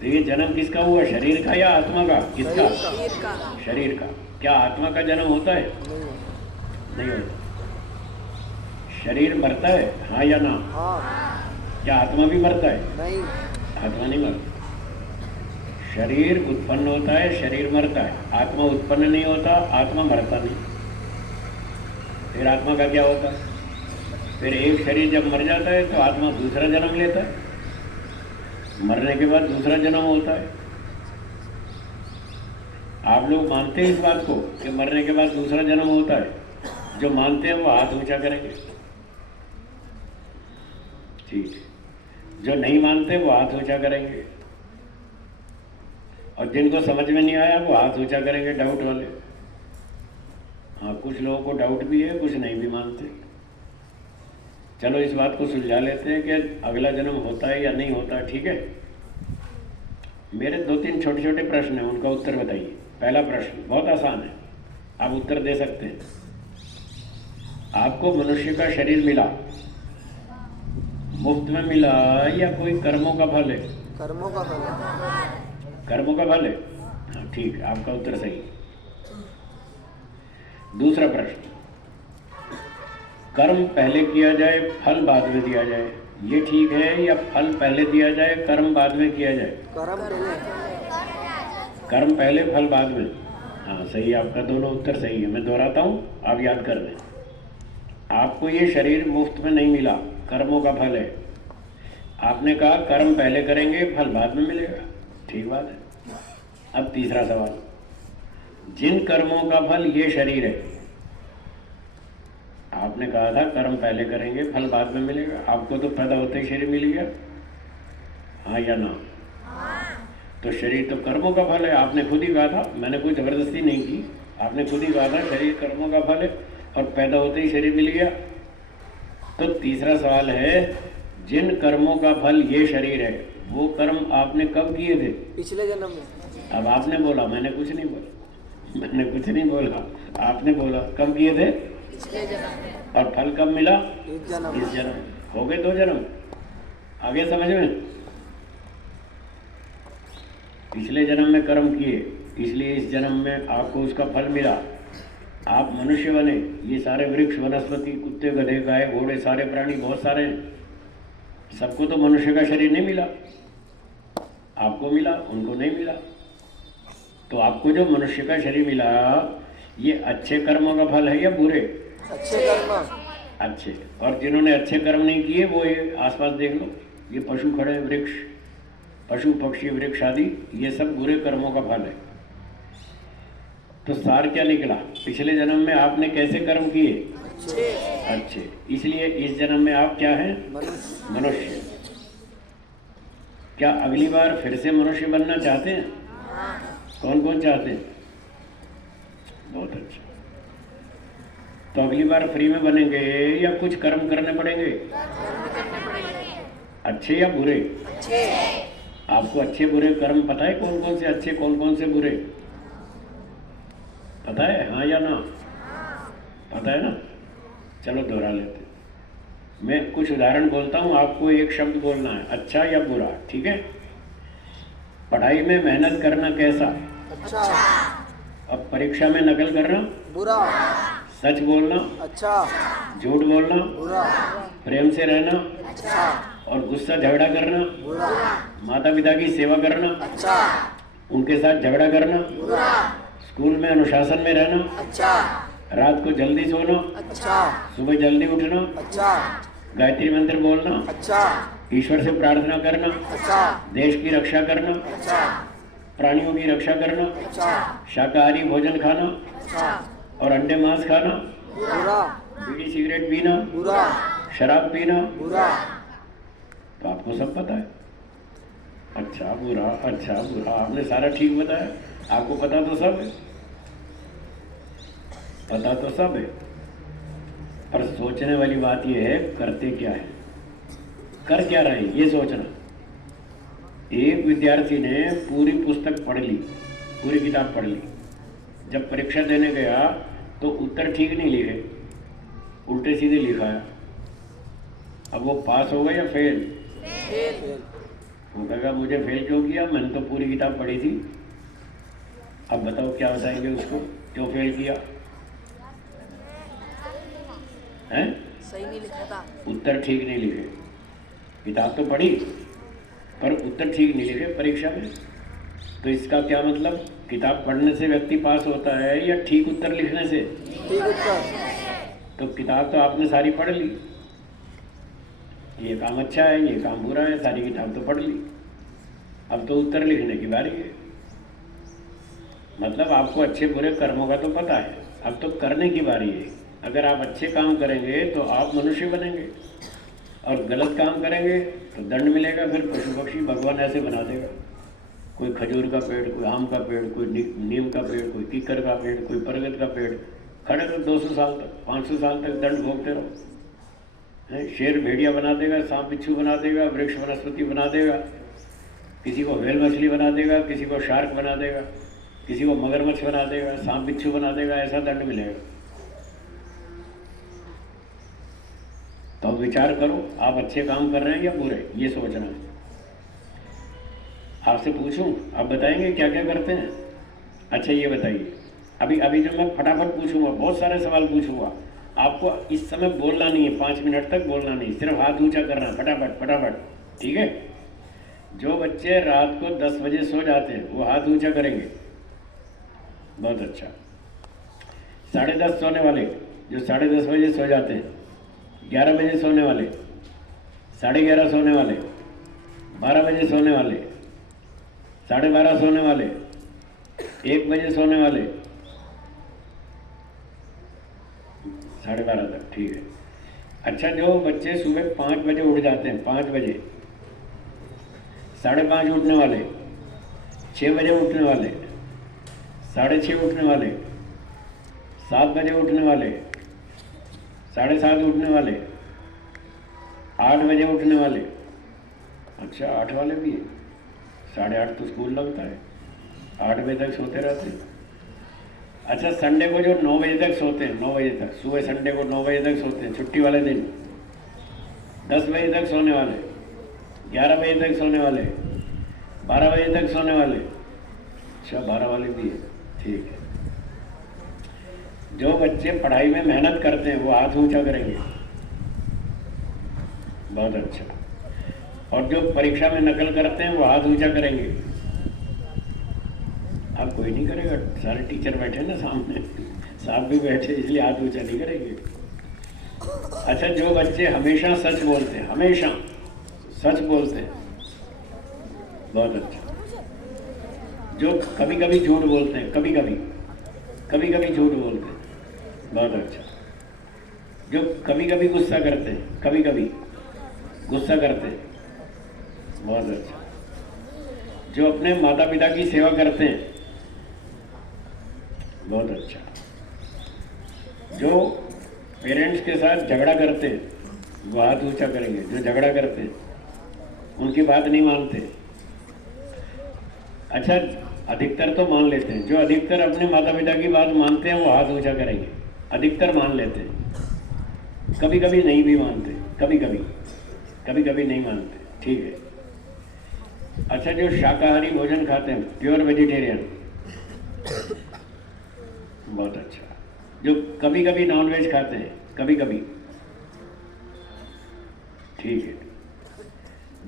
तो ये जन्म किसका हुआ, शरीर का या आत्मा का? किसका? शरीर का। क्या आत्मा का जन्म होता है? नहीं होता। शरीर मरता है? हाँ या ना? क्या आत्मा भी मरता है? नहीं। आत्मा नहीं मरता। शरीर उत्पन्न होता है, शरीर मरता है। आत्मा उत्पन्न नहीं होता, आत्मा मरता नहीं। फिर आत्मा का क्या होता है? फिर एक शरीर जब मर जाता है तो आत्मा दूसरा जन्म लेता है, मरने के बाद दूसरा जन्म होता है। आप लोग मानते हैं इस बात को कि मरने के बाद दूसरा जन्म होता है? जो मानते हैं वो हाथ ऊंचा करेंगे। ठीक। जो नहीं मानते वो हाथ ऊंचा करेंगे, और जिनको समझ में नहीं आया वो हाथ ऊंचा करेंगे, डाउट वाले। हाँ, कुछ लोगों को डाउट भी है, कुछ नहीं भी मानते। चलो इस बात को सुलझा लेते हैं कि अगला जन्म होता है या नहीं होता है। ठीक है। मेरे दो तीन छोटे छोटे प्रश्न हैं, उनका उत्तर बताइए। पहला प्रश्न बहुत आसान है, आप उत्तर दे सकते हैं। आपको मनुष्य का शरीर मिला, मुफ्त में मिला या कोई कर्मों का फल है? कर्मों का फल। कर्मों का फल है। हाँ ठीक, आपका उत्तर सही। दूसरा प्रश्न, कर्म पहले किया जाए फल बाद में दिया जाए, ये ठीक है या फल पहले दिया जाए कर्म बाद में किया जाए? कर्म पहले। कर्म पहले फल बाद में। हाँ सही, आपका दोनों उत्तर सही है। मैं दोहराता हूँ, आप याद कर लें। आपको ये शरीर मुफ्त में नहीं मिला, कर्मों का फल है। आपने कहा कर्म पहले करेंगे फल बाद में मिलेगा, ठीक बात है। अब तीसरा सवाल, जिन कर्मों का फल ये शरीर है, आपने कहा था कर्म पहले करेंगे फल बाद में मिलेगा, आपको तो पैदा होते ही शरीर मिल गया, हाँ या ना? तो शरीर तो कर्मों का फल है, आपने खुद ही कहा था, मैंने कोई जबरदस्ती नहीं की, आपने खुद ही कहा था शरीर कर्मों का फल है और पैदा होते ही शरीर मिल गया। तो तीसरा सवाल है, जिन कर्मों का फल ये शरीर है, वो कर्म आपने कब किए थे? पिछले जन्म में। अब आपने बोला, मैंने कुछ नहीं बोला, मैंने कुछ नहीं बोला, आपने बोला कब किए थे? पिछले जन्म में। और फल कब मिला? इस जन्म। इस जन्म। हो गए 2 जन्म। आगे समझ में? पिछले जन्म में कर्म किए, इसलिए इस जन्म में आपको उसका फल मिला, आप मनुष्य बने। ये सारे वृक्ष, वनस्पति, कुत्ते, गधे, गाय, घोड़े, सारे प्राणी बहुत सारे हैं, सबको तो मनुष्य का शरीर नहीं मिला, आपको मिला, उनको नहीं मिला। तो आपको जो मनुष्य का शरीर मिला, ये अच्छे कर्मों का फल है या बुरे? अच्छे कर्म। अच्छे। और जिन्होंने अच्छे कर्म नहीं किए वो ये आसपास देख लो, ये पशु खड़े हैं, वृक्ष, पशु पक्षी वृक्ष आदि, ये सब बुरे कर्मों का फल है। तो सार क्या निकला? पिछले जन्म में आपने कैसे कर्म किए? अच्छे। इसलिए इस जन्म में आप क्या हैं? मनुष्य। क्या अगली बार फिर से मनुष्य बनना चाहते हैं? कौन कौन चाहते हैं? बहुत अच्छा। तो अगली बार फ्री में बनेंगे या कुछ कर्म करने पड़ेंगे? अच्छे या बुरे? आपको अच्छे बुरे कर्म पता है? कौन कौन से अच्छे, कौन कौन से बुरे पता है? हाँ या ना? पता है ना? चलो दोहरा लेते हैं। मैं कुछ उदाहरण बोलता हूँ, आपको एक शब्द बोलना है, अच्छा या बुरा, ठीक है? पढ़ाई में मेहनत करना कैसा? अच्छा। अब परीक्षा में नकल करना? बुरा। सच बोलना? अच्छा। झूठ बोलना? बुरा। प्रेम से रहना? अच्छा। और गुस्सा झगड़ा करना? बुरा। माता पिता की सेवा करना? अच्छा। उनके साथ झगड़ा करना? बुरा। स्कूल में अनुशासन में रहना, अच्छा रात को जल्दी सोना, अच्छा सुबह जल्दी उठना, अच्छा गायत्री मंत्र बोलना, अच्छा ईश्वर से प्रार्थना करना, अच्छा देश की रक्षा करना, अच्छा प्राणियों की रक्षा करना, अच्छा शाकाहारी भोजन खाना अच्छा और अंडे मांस खाना, बुरा बीड़ी सिगरेट पीना, बुरा शराब पीना, बुरा तो आपको सब पता है। अच्छा बुरा, अच्छा बुरा, आपने सारा ठीक बताया। आपको पता तो सब है, पता तो सब है, पर सोचने वाली बात यह है करते क्या है, कर क्या रहे हैं ये सोचना। एक विद्यार्थी ने पूरी पुस्तक पढ़ ली, पूरी किताब पढ़ ली, जब परीक्षा देने गया तो उत्तर ठीक नहीं लिखे, उल्टे सीधे लिखा है। अब वो पास हो गया या फेल? फेल वो कहेगा मुझे फेल क्यों किया, मैंने तो पूरी किताब पढ़ी थी। अब बताओ क्या बताएंगे उसको, क्यों फेल किया है? सही नहीं लिखा था। उत्तर ठीक नहीं लिखे, किताब तो पढ़ी पर उत्तर ठीक नहीं लिखे परीक्षा में। तो इसका क्या मतलब, किताब पढ़ने से व्यक्ति पास होता है या ठीक उत्तर लिखने से? ठीक उत्तर। तो किताब तो आपने सारी पढ़ ली, ये काम अच्छा है ये काम बुरा है, सारी किताब तो पढ़ ली, अब तो उत्तर लिखने की बारी है। मतलब आपको अच्छे बुरे कर्मों का तो पता है, अब तो करने की बारी है। अगर आप अच्छे काम करेंगे तो आप मनुष्य बनेंगे, और गलत काम करेंगे तो दंड मिलेगा। फिर पशु पक्षी भगवान ऐसे बना देगा, कोई खजूर का पेड़, कोई आम का पेड़, कोई नीम का पेड़, कोई कीकर का पेड़, कोई बरगद का पेड़, खड़े तो 200 साल तक 500 साल तक दंड भोगते रहो। शेर भेड़िया बना देगा, सांप बिच्छू बना देगा, वृक्ष वनस्पति बना देगा, किसी को व्हेल मछली बना देगा, किसी को शार्क बना देगा, किसी को मगरमच्छ बना देगा, सांप बिच्छू बना देगा, ऐसा दंड मिलेगा। तो विचार करो, आप अच्छे काम कर रहे हैं या बुरे, ये सोचना है। आपसे पूछूं, आप बताएंगे क्या क्या करते हैं? अच्छा ये बताइए, अभी जो मैं फटाफट पूछूंगा, बहुत सारे सवाल पूछूंगा, आपको इस समय बोलना नहीं है, 5 मिनट तक बोलना नहीं, सिर्फ हाथ ऊंचा करना, फटाफट फटाफट, ठीक है? जो बच्चे रात को 10 बजे सो जाते हैं वो हाथ ऊंचा करेंगे, बहुत अच्छा। 10:30 सोने वाले, जो 10:30 बजे सो जाते हैं, 11 बजे सोने वाले, 11:30 सोने वाले, 12 बजे सोने वाले, 12:30 सोने वाले, 1 बजे सोने वाले, 12:30 तक, ठीक है। अच्छा, जो बच्चे सुबह 5 बजे उठ जाते हैं, 5 बजे, 5:30 उठने वाले, 6 बजे उठने वाले, 6:30 उठने वाले, 7 बजे उठने वाले, 7:30 उठने वाले, 8 बजे उठने वाले, अच्छा 8 वाले भी हैं, 8:30 तो स्कूल लगता है, 8 बजे तक सोते रहते हैं। अच्छा, संडे को जो 9 बजे तक सोते हैं, 9 बजे तक, सुबह संडे को 9 बजे तक सोते हैं, छुट्टी वाले दिन, 10 बजे तक सोने वाले, 11 बजे तक सोने वाले, 12 बजे तक सोने वाले, अच्छा 12 वाले भी है, ठीक है। जो बच्चे पढ़ाई में मेहनत करते हैं वो हाथ ऊंचा करेंगे, बहुत अच्छा। और जो परीक्षा में नकल करते हैं वो हाथ ऊंचा करेंगे। अब कोई नहीं करेगा, सारे टीचर बैठे ना सामने, साहब भी बैठे, इसलिए हाथ ऊंचा नहीं करेंगे। अच्छा, जो बच्चे हमेशा सच बोलते हैं, हमेशा सच बोलते हैं, बहुत अच्छा। जो कभी कभी झूठ बोलते हैं, कभी कभी झूठ बोलते हैं, बहुत अच्छा। जो कभी कभी गुस्सा करते हैं, कभी कभी गुस्सा करते हैं, बहुत अच्छा। जो अपने माता पिता की सेवा करते हैं, बहुत अच्छा। जो पेरेंट्स के साथ झगड़ा करते हैं वो हाथ ऊंचा करेंगे। जो झगड़ा करते हैं, उनकी बात नहीं मानते, अच्छा अधिकतर तो मान लेते हैं। जो अधिकतर अपने माता पिता की बात मानते हैं वो हाथ ऊंचा करेंगे, अधिकतर मान लेते हैं, कभी कभी नहीं भी मानते, कभी कभी नहीं मानते, ठीक है। अच्छा, जो शाकाहारी भोजन खाते हैं, प्योर वेजिटेरियन, बहुत अच्छा। जो कभी कभी नॉनवेज खाते हैं, कभी कभी, ठीक है।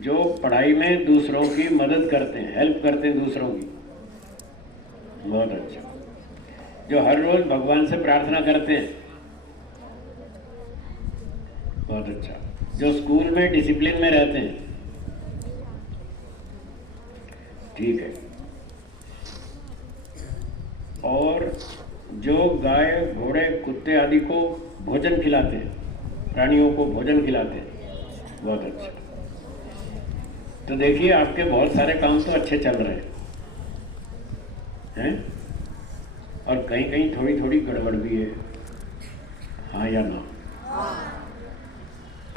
जो पढ़ाई में दूसरों की मदद करते हैं, हेल्प करते हैं दूसरों की, बहुत अच्छा। जो हर रोज भगवान से प्रार्थना करते हैं, बहुत अच्छा। जो स्कूल में डिसिप्लिन में रहते हैं, ठीक है। और जो गाय घोड़े कुत्ते आदि को भोजन खिलाते हैं, प्राणियों को भोजन खिलाते हैं, बहुत अच्छा। तो देखिए आपके बहुत सारे काम तो अच्छे चल रहे हैं, और कहीं कहीं थोड़ी थोड़ी गड़बड़ भी है, हाँ या ना?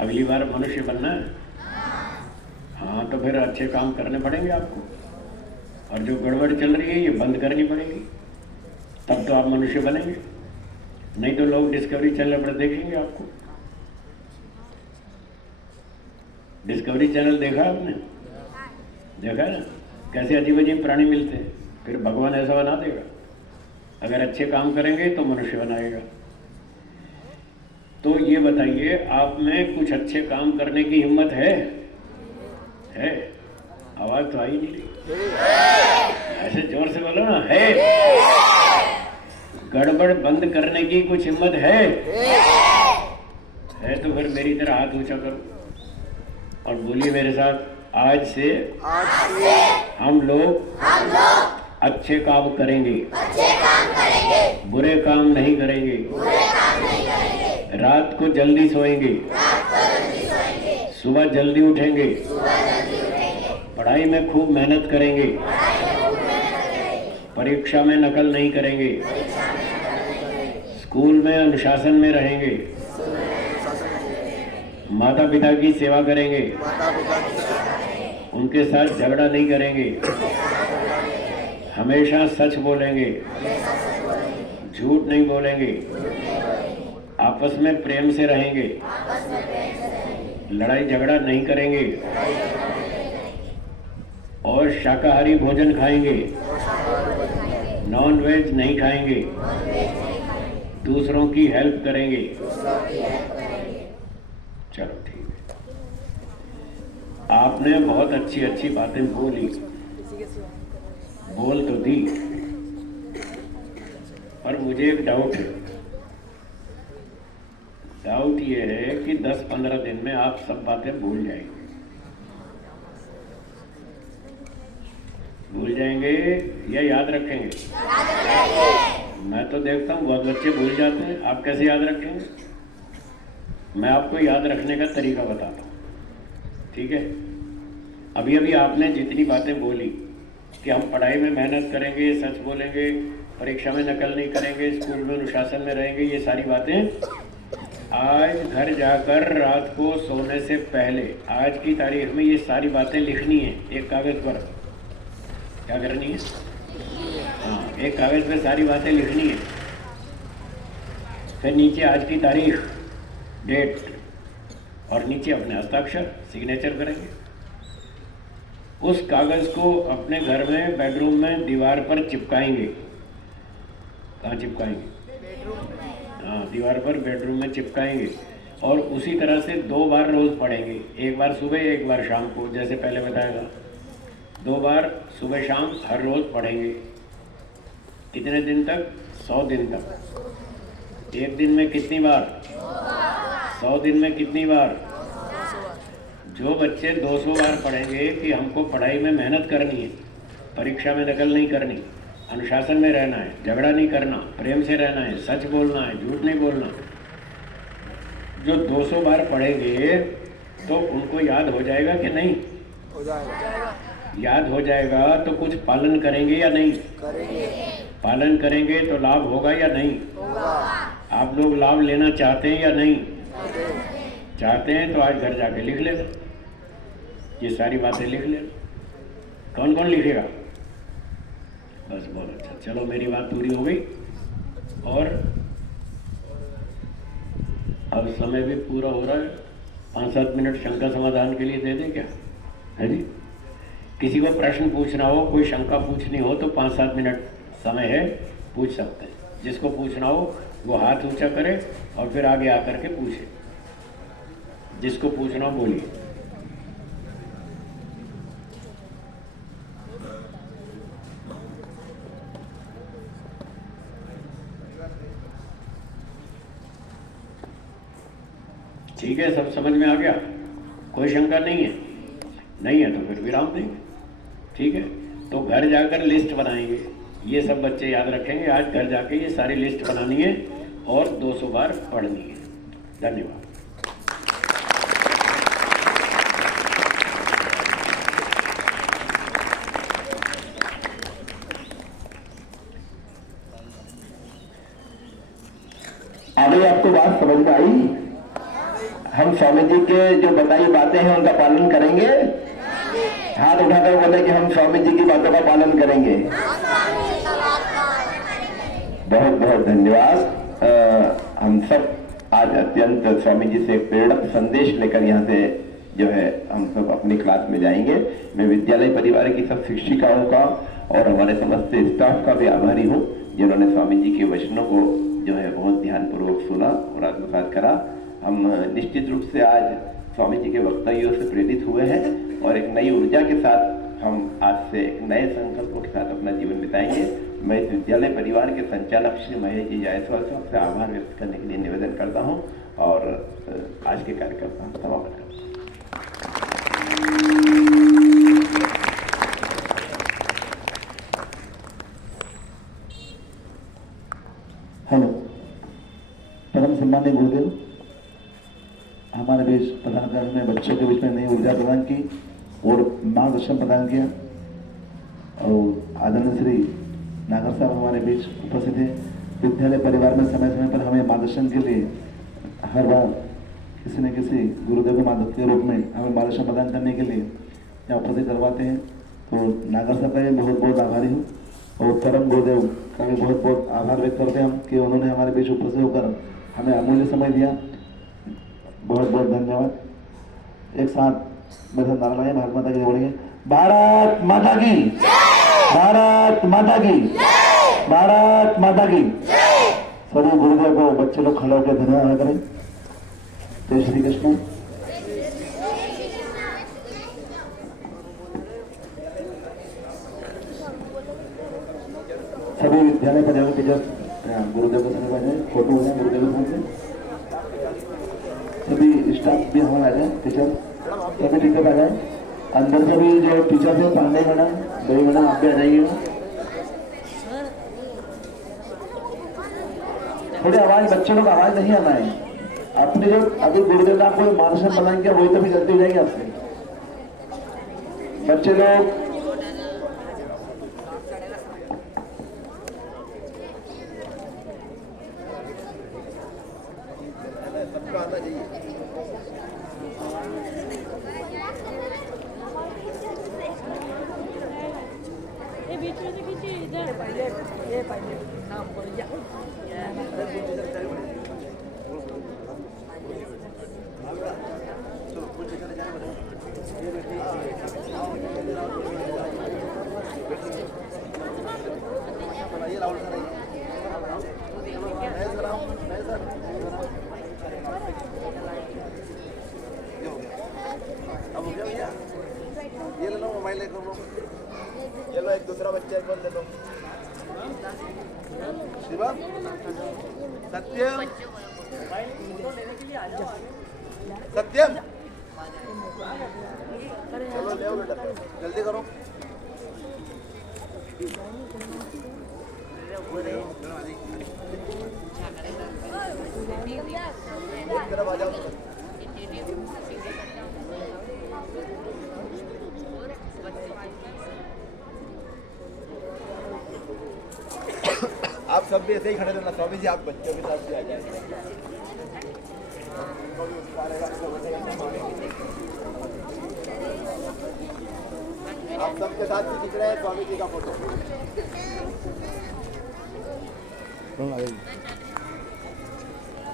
अगली बार मनुष्य बनना है, हाँ, तो फिर अच्छे काम करने पड़ेंगे आपको, और जो गड़बड़ चल रही है ये बंद करनी पड़ेगी, तब तो आप मनुष्य बनेंगे। नहीं तो लोग डिस्कवरी चैनल पर देखेंगे आपको। डिस्कवरी चैनल देखा आपने? देखा ना, कैसे अजीब अजीब प्राणी मिलते हैं। फिर भगवान ऐसा बना देगा, अगर अच्छे काम करेंगे तो मनुष्य बनाएगा। तो ये बताइए, आप में कुछ अच्छे काम करने की हिम्मत है? आवाज तो आई नहीं रही, ऐसे जोर से बोलो ना, है? गड़बड़ बंद करने की कुछ हिम्मत है? तो फिर मेरी तरह हाथ ऊंचा करो और बोलिए मेरे साथ, आज से हम लोग अच्छे काम करेंगे, बुरे काम नहीं करेंगे, रात को जल्दी सोएंगे, सुबह जल्दी उठेंगे, पढ़ाई में खूब मेहनत करेंगे, परीक्षा में नकल नहीं करेंगे, स्कूल में अनुशासन में रहेंगे, माता पिता की सेवा करेंगे, उनके साथ झगड़ा नहीं करेंगे, हमेशा सच बोलेंगे, झूठ नहीं बोलेंगे, आपस में प्रेम से रहेंगे, लड़ाई झगड़ा नहीं करेंगे, और शाकाहारी भोजन खाएंगे, नॉन वेज नहीं खाएंगे, दूसरों की हेल्प करेंगे। चलो ठीक है, आपने बहुत अच्छी अच्छी बातें बोली, बोल तो दी, पर मुझे एक डाउट है। डाउट ये है कि 10-15 दिन में आप सब बातें भूल जाएंगे। भूल जाएंगे या याद रखेंगे? मैं तो देखता हूँ बहुत बच्चे भूल जाते हैं, आप कैसे याद रखेंगे? मैं आपको याद रखने का तरीका बताता हूँ, ठीक है? अभी अभी आपने जितनी बातें बोली कि हम पढ़ाई में मेहनत करेंगे, सच बोलेंगे, परीक्षा में नकल नहीं करेंगे, स्कूल में अनुशासन में रहेंगे, ये सारी बातें आज घर जाकर रात को सोने से पहले आज की तारीख में ये सारी बातें लिखनी है एक कागज पर। क्या करनी है? हाँ, एक कागज पर सारी बातें लिखनी है। फिर नीचे आज की तारीख, डेट, और नीचे अपने हस्ताक्षर, सिग्नेचर करेंगे। उस कागज को अपने घर में बेडरूम में दीवार पर चिपकाएंगे। कहाँ चिपकाएंगे? हाँ, दीवार पर बेडरूम में चिपकाएंगे, और उसी तरह से 2 बार रोज पढ़ेंगे, एक बार सुबह एक बार शाम को, जैसे पहले बताया था। 2 बार सुबह शाम हर रोज पढ़ेंगे। कितने दिन तक? 100 दिन तक। एक दिन में कितनी बार? 100 दिन में कितनी बार? जो बच्चे 200 बार पढ़ेंगे कि हमको पढ़ाई में मेहनत करनी है, परीक्षा में नकल नहीं करनी, अनुशासन में रहना है, झगड़ा नहीं करना, प्रेम से रहना है, सच बोलना है, झूठ नहीं बोलना, जो 200 बार पढ़ेंगे तो उनको याद हो जाएगा कि नहीं? हो जाएगा। याद हो जाएगा तो कुछ पालन करेंगे या नहीं? करेंगे। पालन करेंगे तो लाभ होगा या नहीं? होगा। आप लोग लाभ लेना चाहते हैं या नहीं? चाहते हैं तो आज घर जाके लिख लेना, ये सारी बातें लिख लेना। कौन कौन लिखेगा? बस, बहुत अच्छा। चलो, मेरी बात पूरी हो गई, और अब समय भी पूरा हो रहा है। 5-7 मिनट शंका समाधान के लिए दे दें क्या? है जी? किसी को प्रश्न पूछना हो, कोई शंका पूछनी हो तो 5-7 मिनट समय है, पूछ सकते हैं। जिसको पूछना हो वो हाथ ऊंचा करे और फिर आगे आकर के पूछे। जिसको पूछना हो बोलिए। ठीक है, सब समझ में आ गया? कोई शंका नहीं है? नहीं है तो फिर विराम देंगे। ठीक है, तो घर जाकर लिस्ट बनाएंगे, ये सब बच्चे याद रखेंगे। आज घर जाके ये सारी लिस्ट बनानी है और 200 बार पढ़नी है। धन्यवाद। अभी आपको बात समझ में आई? हम स्वामी जी के जो बताई बातें हैं उनका पालन करेंगे? हाथ उठाकर बोले कि हम स्वामी जी की बातों का पालन करेंगे। बहुत बहुत धन्यवाद। हम सब आज अत्यंत स्वामी जी से प्रेरक संदेश लेकर यहाँ से जो है हम सब अपनी क्लास में जाएंगे। मैं विद्यालय परिवार की सब शिक्षिकाओं का और हमारे समस्त स्टाफ का भी आभारी हूँ जिन्होंने स्वामी जी के वचनों को जो है बहुत ध्यानपूर्वक सुना और आत्मसात करा। हम निश्चित रूप से आज स्वामी जी के वक्तव्यों से प्रेरित हुए हैं और एक नई ऊर्जा के साथ हम आज से एक नए संकल्पों के साथ अपना जीवन बिताएंगे। मैं इस विद्यालय परिवार के संचालक श्री महेश जी जायसवाल साहब से आभार व्यक्त करने के लिए निवेदन करता हूं और आज के कार्यक्रम का समापन करता हूं। हेलो, परम सम्मानीय गुरुदेव, हमारे बीच प्रदान करने बच्चों के बीच में नई ऊर्जा प्रदान की और मार्गदर्शन प्रदान किया। और आदरणीय श्री नागर साहब हमारे बीच उपस्थित थे। विद्यालय परिवार में समय समय पर हमें मार्गदर्शन के लिए हर बार किसी न किसी गुरुदेव के माध्यम के रूप में हमें मार्गदर्शन प्रदान करने के लिए यहाँ उपस्थित करवाते हैं। तो नागर साहब का बहुत बहुत आभारी हूँ और परम गुरुदेव का भी बहुत बहुत आभार व्यक्त करते हैं हम कि उन्होंने हमारे बीच उपस्थित होकर हमें अमूल्य समय दिया। बहुत बहुत धन्यवाद। एक साथ मेरे साथ नारा लगाए, भारत माता की बोलेंगे, भारत माता की, भारत माता की, भारत माता की। सभी गुरुदेव को बच्चे लोग खड़े होकर धन्यवाद करें। जय श्री कृष्ण। सभी विद्यालय परिवार के जब गुरुदेव को धन्यवाद है, फोटो हो जाए गुरुदेव के सामने। सभी स्टाफ भी हमारे आ जाए, टीचर सभी टीचर आ जाए। अंदर से भी जो टीचर थे, पांडे मैडम, देवी मैडम, आप भी आ जाइए। थोड़ी आवाज, बच्चों लोग आवाज नहीं आना है। अपने जो अभी गुरुदेव ने आपको मार्गदर्शन प्रदान किया वही तो भी जल्दी हो जाएंगे आपसे बच्चे लोग। बीच में से खींचिए इधर। पहले नाम बोल जा। अब हो गया भैया, ये ले लो मोबाइल, ले लो, ये लो, एक दूसरा बच्चा एक ले लो। शिवम, सत्यम, सत्यम, चलो ले आओ बेटा, जल्दी करो। एक तरफ आ जाओ। आप सब भी ऐसे ही खड़े रहना। स्वामी जी आप बच्चों के साथ भी आ जाए। आप सबके साथ भी दिख रहे हैं स्वामी जी का फोटो।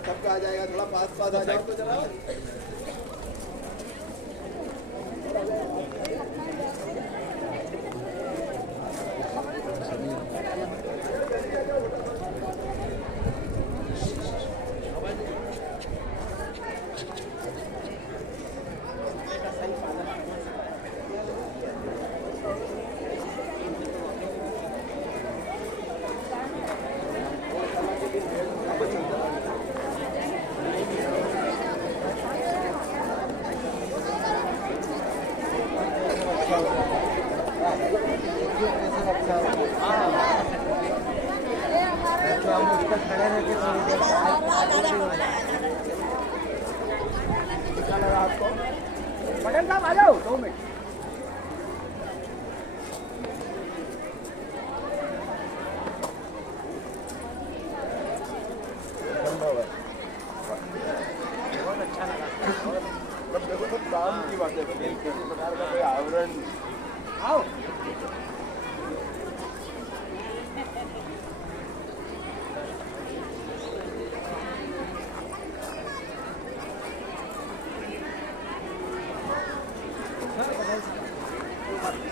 सबका आ जाएगा, थोड़ा पास पास आ जाओ तो जरा। पटेल साहब आ जाओ 2 मिनट काम की बात है, किसी प्रकार का कोई आवरण आओ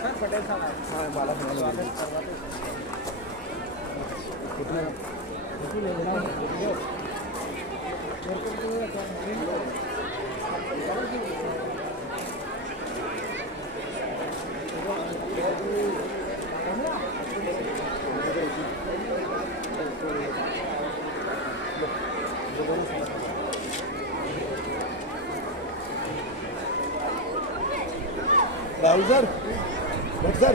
सर पटेल साहब राहुल सर, भट्ट सर,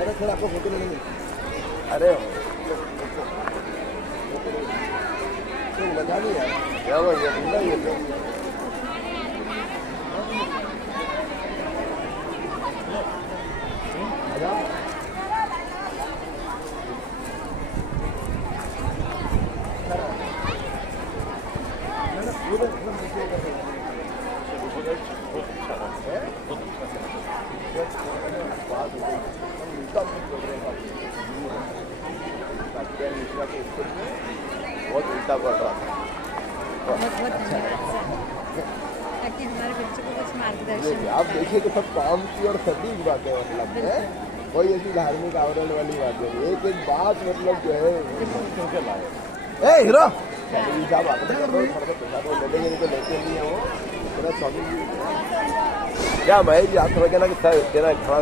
अरे थोड़ा आपको फोटो लेंगे। अरे तुम बता नहीं यार, क्या हुआ ये पूरा ये तो बहुत उल्टा पड़ रहा था। बहुत बहुत धन्यवाद सर ताकि हमारे बच्चों को कुछ मार्गदर्शन आप देखिए कि सब काम की और सटीक बातें मतलब है, कोई ऐसी धार्मिक आवरण वाली बातें नहीं, एक एक बात मतलब जो है सोचे लाए। ए हीरो स्वामी जी साहब आप ले लेंगे, नहीं तो लेते नहीं है वो मेरा स्वामी जी। क्या महेश जी आप समझ ना कि सर तेरा खड़ा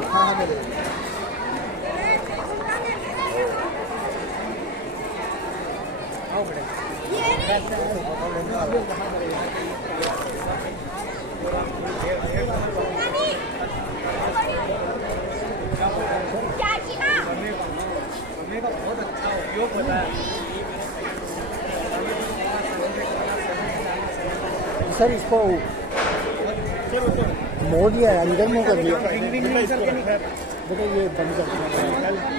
समय का बहुत अच्छा उपयोग होता है सर इसको मोड़ दिया अंदर में कर दिया बेटा ये बंद कर दिया।